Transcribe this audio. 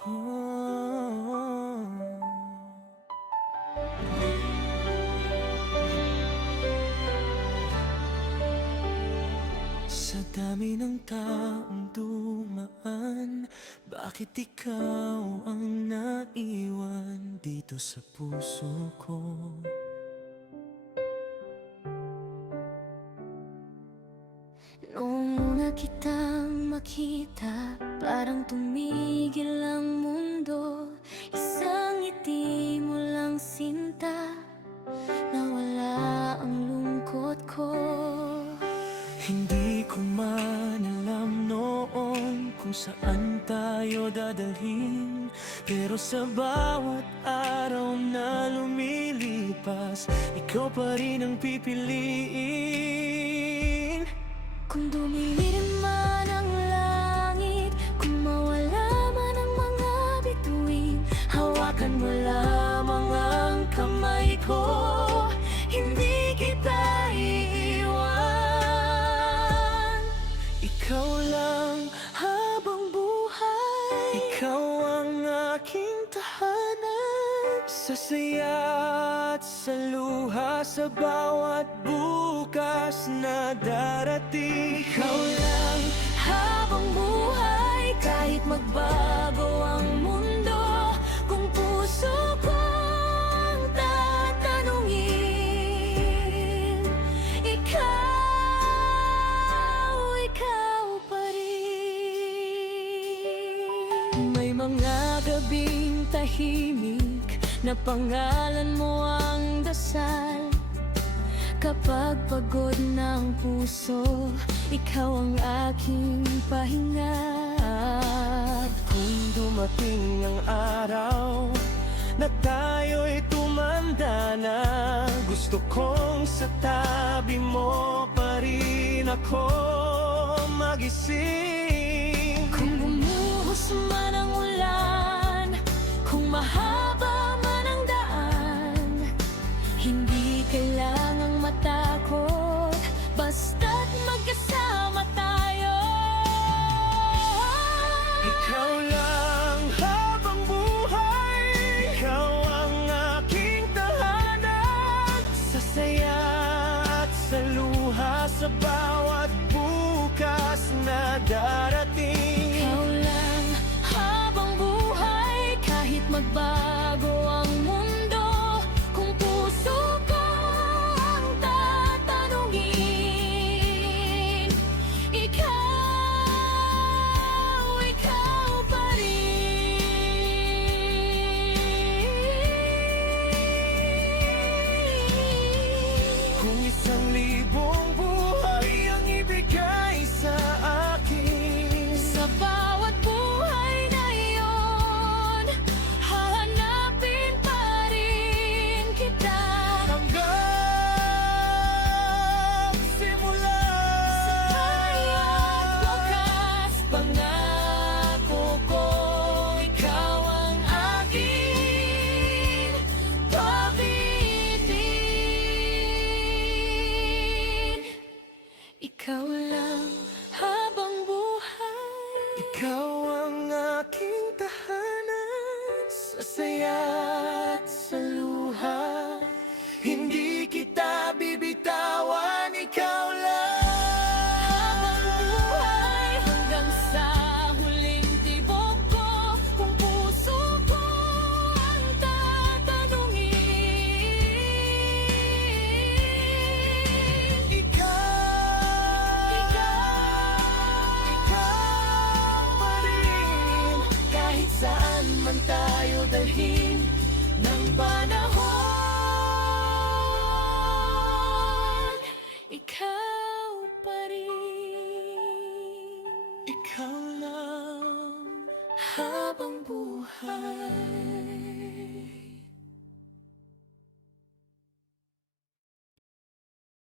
Oh. Sa dami ng taong dumaan, bakit ikaw ang naiwan dito sa puso ko? Noong una kitang makita, parang tumigil ang mundo. Isang ngiti mo lang sinta, nawala ang lungkot ko. Hindi ko man alam noon kung saan tayo dadalhin, pero sa bawat araw na lumilipas, ikaw pa rin ang pipiliin. Kung dumilim man ang langit, kung mawala man ang mga bituin, hawakan mo lamang ang kamay ko, hindi kita iiwan. Ikaw lang habang buhay, ikaw ang aking tahanan. Sa saya at sa luha, sa bawat bukas na darating. Ikaw lang habang buhay, kahit magbago ang mundo. Kung puso ko ang tatanungin, ikaw pa rin. May mga gabing tahimik na pangalan mo ang dasal. Kapag pagod na ang puso, ikaw ang aking pahinga. At kung dumating ang araw na tayo'y tumanda na, gusto kong sa tabi mo pa rin ako magising. Kung bumuhos man ang ulan, kung mahaba man ang daan, hindi kailangang matakot, basta't magkasama tayo. Ikaw lang habang buhay, ikaw ang aking tahanan. Sa saya at sa luha, sa bawat bukas na darating. Ikaw lang habang buhay, kahit magbago ang mundo. Kung puso ko ang tatanungin, ikaw pa rin. Kung 1,000 buhay ang ibigay sa akin, Sa bawat buhay na iyon, hahanapin pa rin kita. hanggang simula. Sa kaya't wakas, pangako ko, ikaw ang aking pabitin. Ikaw lang habang buhay, Ikaw ang aking tahanan. Sa saya at sa luha, hindi kita bibitawan. Ikaw habang lang. buhay, hanggang sa huling tibok ko. Kung puso ko ang tatanungin, Ikaw pa rin. Kahit saan man tayo dalhin ng panahon, ikaw pa rin. ikaw lang Habang buhay.